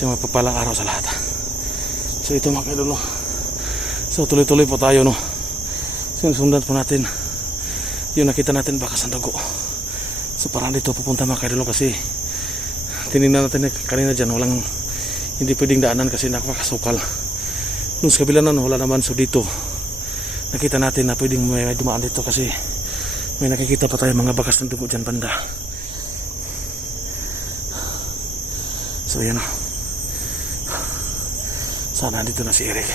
Isang mapapalang araw sa lahat. So ito mga kaidol, no? So tuloy-tuloy po tayo, no? Sinusundan po natin yung nakita natin bakas ng dugo. So parang dito pupunta mga kaidol, kasi tinignan natin kanina dyan, walang, hindi pwedeng daanan kasi nakakasukal. Nung sa kabila nun, wala naman. So dito nakita natin na pwedeng may dumaan dito kasi may nakikita pa tayo mga bakas ng dugo dyan banda. So yan, sana dito na si Eric.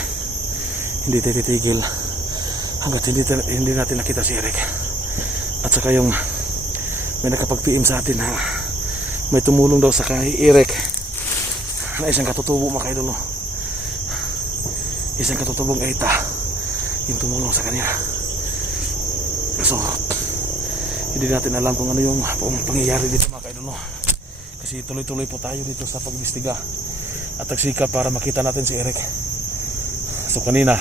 Hindi tayo titigil hanggat hindi natin nakita si Eric. At saka yung may nakapag-PM sa atin na may tumulong daw sa kay Eric na isang katutubo mga kaidol, no? Isang katutubong Eita yung tumulong sa kanya. So hindi natin alam kung ano yung pangyayari dito mga kaidol, no? Kasi tuloy-tuloy po tayo dito sa pagbistiga at tagsika para makita natin si Eric. So kanina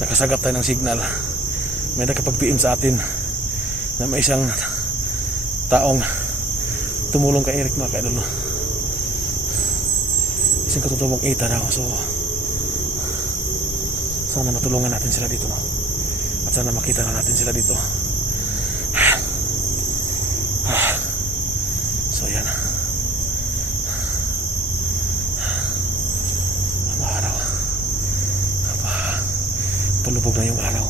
nakasagap tayo ng signal, may nakapag-PM sa atin na may isang taong tumulong kay Eric mga kaidol, no? Isang katutubong Eita daw. So sana matulungan natin sila dito, no? At sana makita na natin sila dito. So yan, ang araw, palubog na yung araw,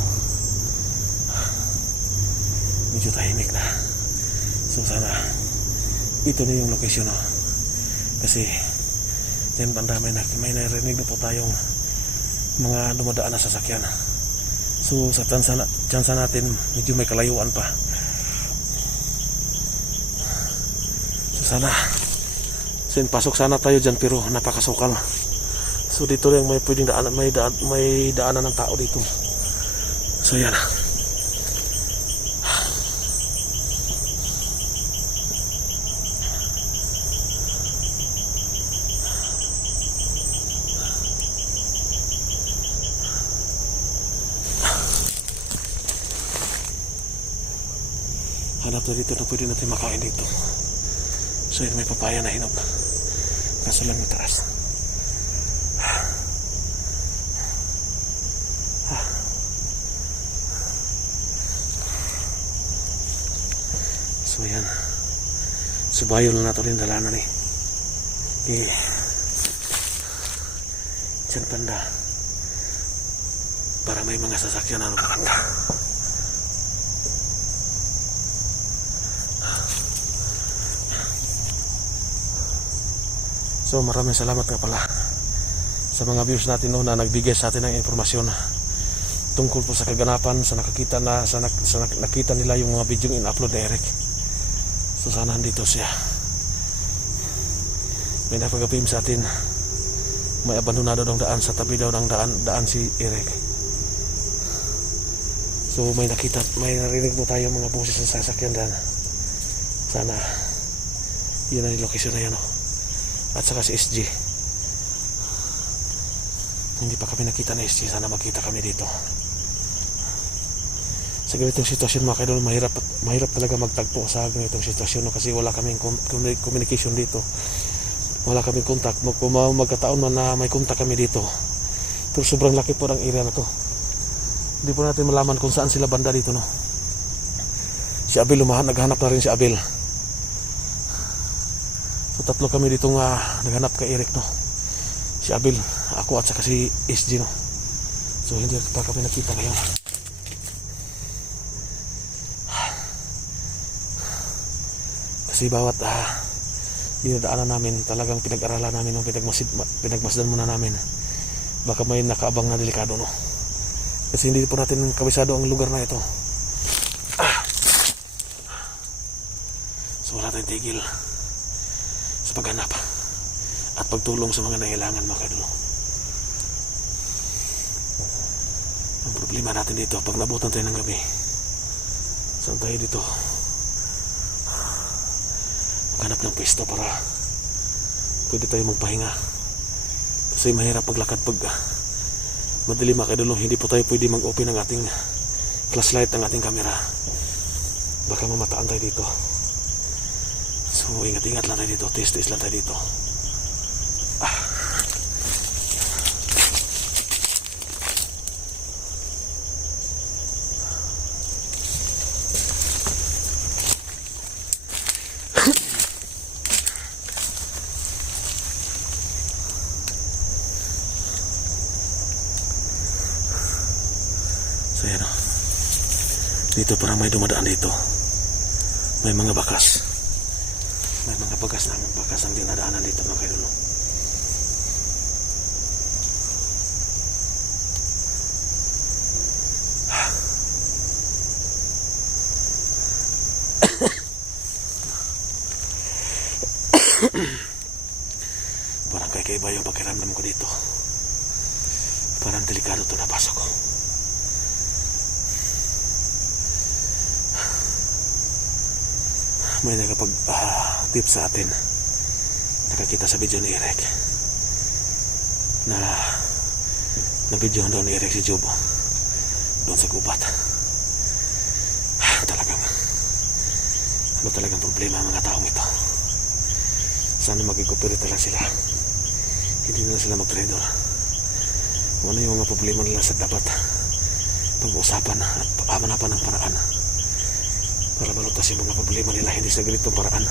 medyo tahimik na. So sana ito na yung location, no? Kasi yan banda may narinig na po tayong mga dumadaan na sasakyan. So sa tsansa natin medyo may kalayuan pa. So sana pasok sana tayo dyan, pero napakasukal. So dito lang may pwedeng daanan, may daanan ng tao dito. So yan, hanap na dito na pwede natin makain dito. So yun, may papaya na hinog, kaso lang mataas. So yan, subayo na nato rin dalanan eh. Diyan banda para may mga sasakyan na paranda. So maraming salamat nga pala sa mga viewers natin, no, na nagbigay sa atin ng informasyon tungkol po sa kaganapan, sa nakita nila yung mga video in-upload ni Eric. So sana nandito siya. May napag-PM sa atin, may abandonado ng daan, sa tabi daw ng daan si Eric. So may narinig mo tayo mga boses ng sasakyan dyan. Sana yun ang location na yan, no? At saka si SG, hindi pa kami nakita na SG, sana makita kami dito. Sa ganitong sitwasyon mga kaidol, mahirap talaga magtagpo sa ganitong sitwasyon, no? Kasi wala kaming communication dito, wala kaming contact. Kung magkataon man na may contact kami dito, pero sobrang laki po ng area na to, hindi po natin malaman kung saan sila banda dito, no? Si Abel, naghanap na rin si Abel. So tatlo kami dito nga naghanap kay Eric, no? Si Abel, ako at saka si SG, no? So hindi pa kami nakita ngayon. Kasi bawat dinadaanan namin, talagang pinag-aralan namin, no? Pinagmasdan muna namin. Baka may nakaabang na delikado, no? Kasi hindi po natin kabisado ang lugar na ito. So wala tayong tigil sa paghanap at pagtulong sa mga nangailangan mga kaidol. Ang problema natin dito, pag nabutan tayo ng gabi, saan tayo dito maghanap ng pwesto para pwede tayo magpahinga. Kasi mahirap paglakad pag madilim mga kaidol. Hindi po tayo pwede mag-open ng ating flashlight, ng ating camera, baka mamataan tayo dito. So Oh, ingat-ingat lang tayo dito. Tiis-tiis lang tayo dito. So yan o. Dito parang may dumadaan dito. May mga bakas. May mga bakas ang dinadaanan dito mga kaidolo. Parang kaiba yung pakiramdam ko dito. Parang delikado to napasok ko. May nakapag-tip sa atin. Nakakita sa video ni Eric na na-video doon ni Eric si Job doon sa gubat. Talagang problema ang mga taong ito. Sana mag-cooperate lang sila. Hindi na sila mag-trader. Kung ano yung mga problema nila sa dapat pag-usapan at pamanapan ng paraan para malutas yung mga problema nila hindi sa ganitong paraan.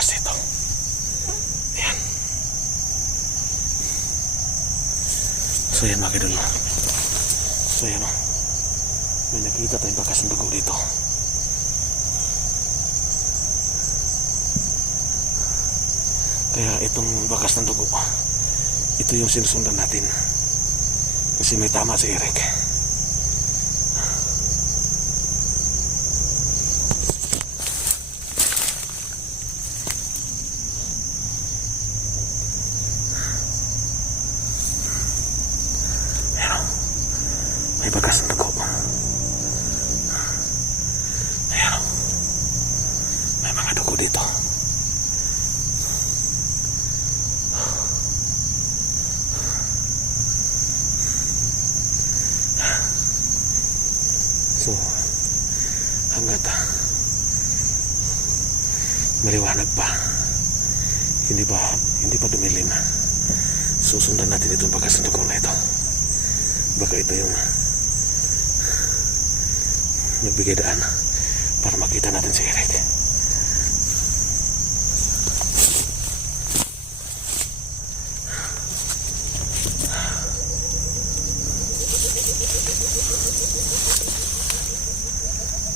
Dito. Ayan. So yan mga kidolo. So yan o. May nakita tayong bakas ng dugo dito. Kaya itong bakas ng dugo, ito yung sinusundan natin. Kasi may tama si Eric. May bakas ng dugo. Ayan o. May mga dugo dito. So, hanggat maliwanag pa, hindi pa dumilim, susundan natin itong bakas ng dugo na ito. Baka ito yung nagbigay daan para makita natin si Eric.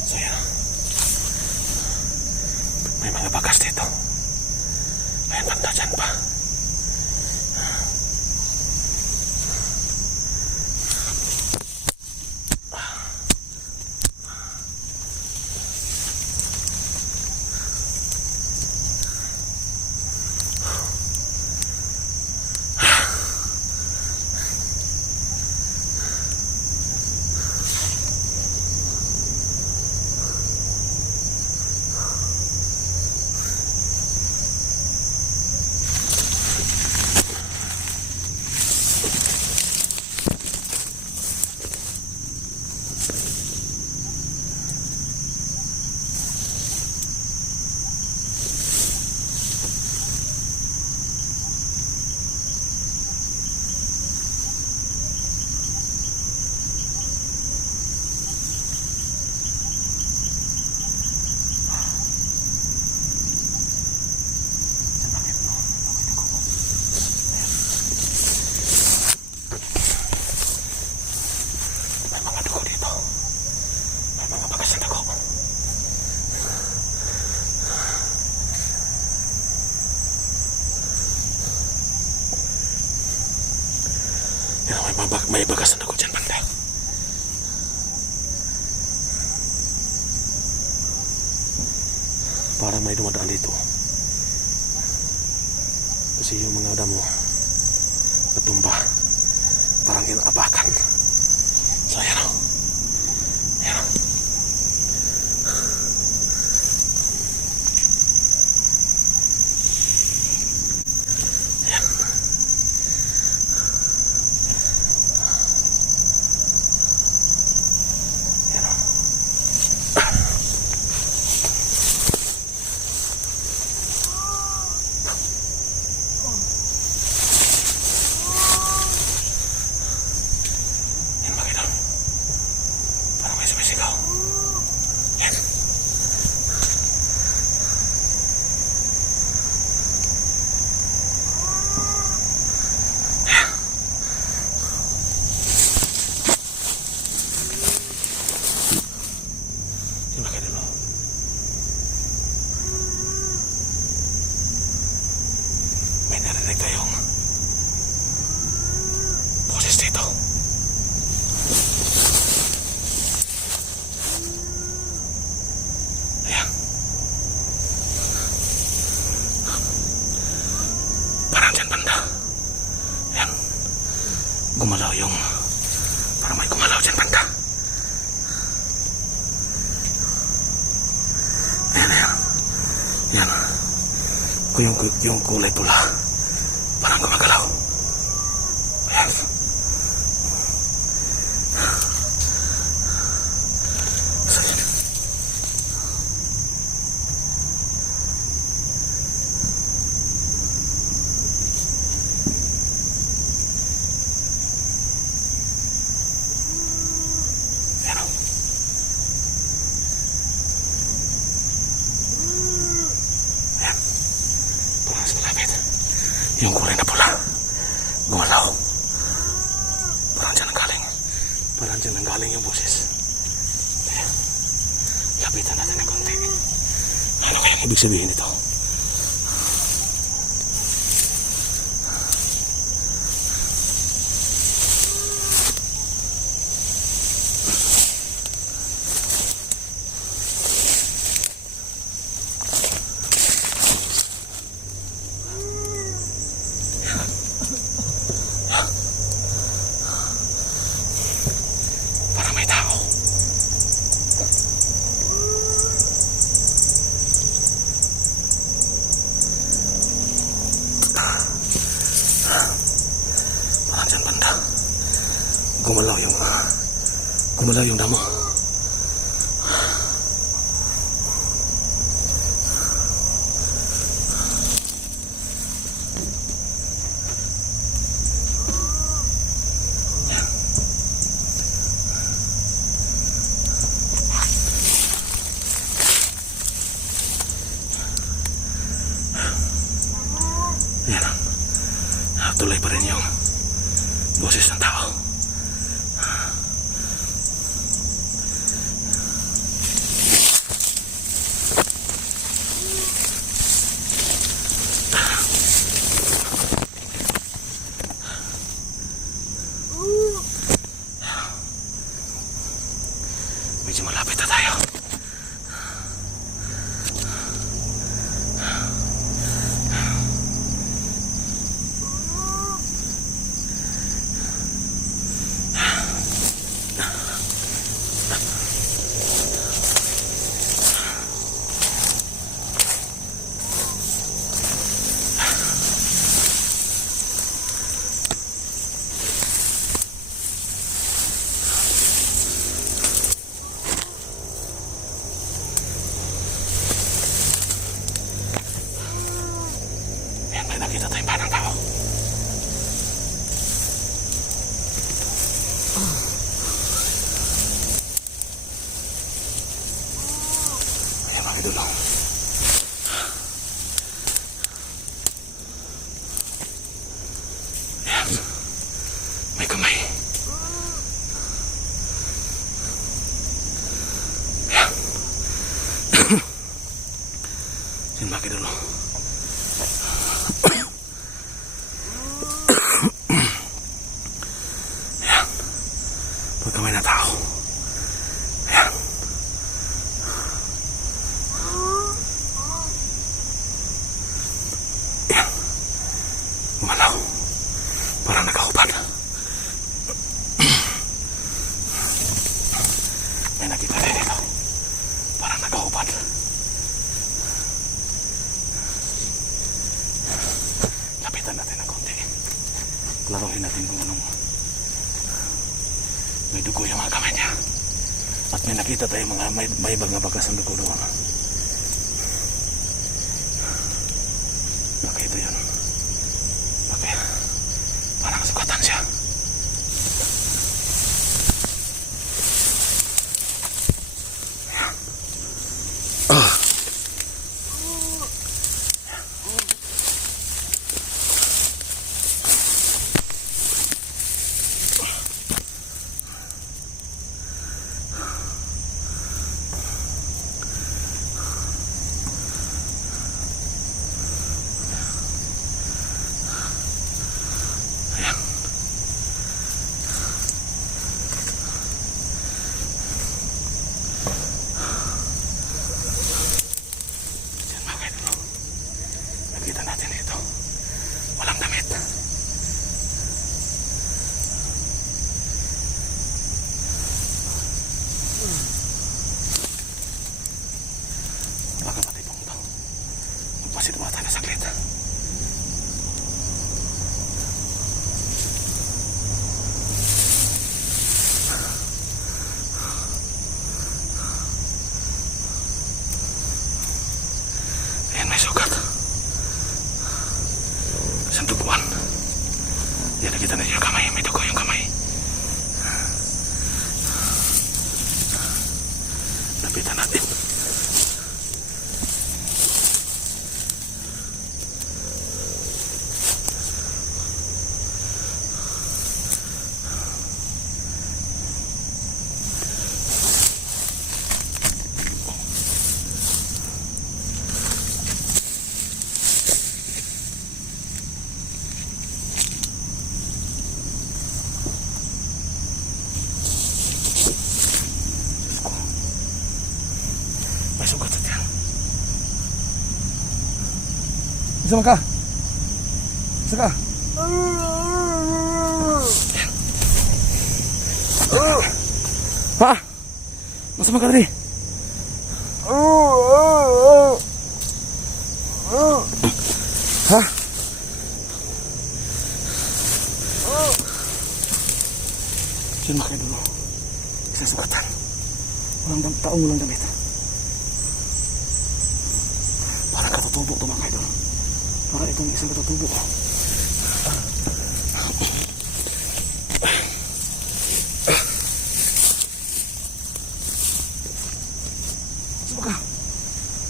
So yan. May mga bakas dito. May banda dyan pa. May bakas na ako dyan banda. Parang may dumadaan dito. Kasi yung mga damo natumba. Parang inaapakan. So ayan o. Ayan o. Ayan. Ayan o. Sumisigaw. Yan. Yan. Yung laki dito. May narinig tayong boses dito. Gumalaw yung parang may gumalaw dyan banda. Ayan, ayan. Yan. Yung kulay pula parang gumagalaw. Ayan. So, yan. Yung kulay na pula gumalaw. Parang dyan ang galing yung boses. Ayan. Lapitan natin ng konti. Ano kayang ibig sabihin ito? Parang dyan banda. Gumalaw yung damo. Yan. Tuloy pa rin yung boses ng tao. Medyo malapit na tayo. May nakita tayong panang tao. Ayan mga idolo. Ayan. May kamay. Ayan. Ayan mga idolo. Pagkamay na tao. Ayan. Lapitan natin ng konti. Klaruhin natin kung anong may dugo yung mga kamay niya. At may nakita tayo mga may ibang bakas ng dugo doon. Okay, ito yun. Okay. Parang sukatan siya. Nakita natin ito. Walang damit. Baka matipong ito. Magpasit mata na saglit. Ayan, may sugat. Isang duguan. Yan, nakita na yung kamay. May dugo yung kamay. Lapitan natin. May sugat sa tiyan. Isa ka? Isa ka? Ha? Masama ka rin? Ha? Diyan makain dulu. Isang sugatan. Walang taong walang damit. Parang katutubo ito mga idol. Parang itong isang katutubo. Saan ka?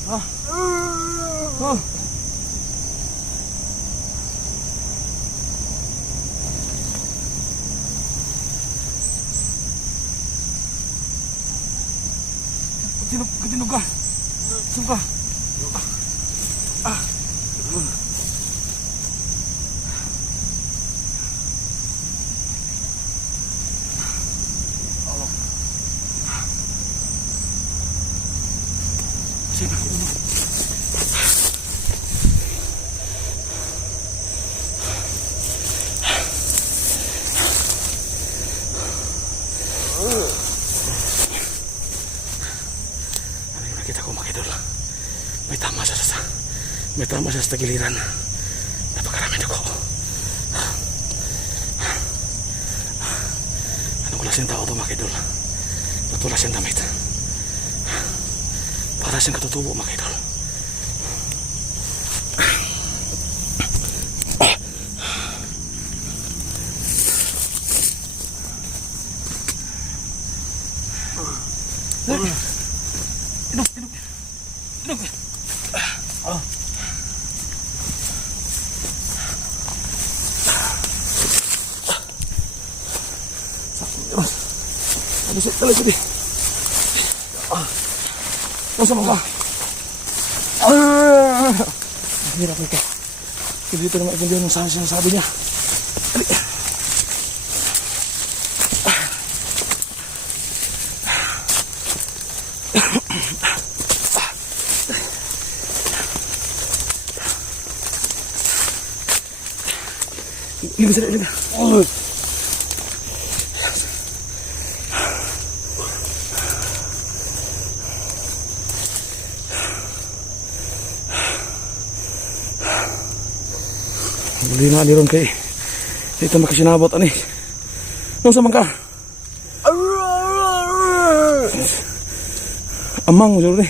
Ha? Ha? Katinog ka? Saan ka? Sino? Ano yung nakita ko mga idol? May tama siya sa tagiliran. Napakarami dugo. Anong klaseng tao ito mga idol? Ba't wala siyang damit? Para siyang katutubo mga idol. Inog. Dali sini. Masa ka? Hirap ito. Dito naman ito yung sabi niya. Dali. Ini bisa ini. Buli na ni ron kay ito makasinabot ani. Nung sa man ka? Amang, sorry.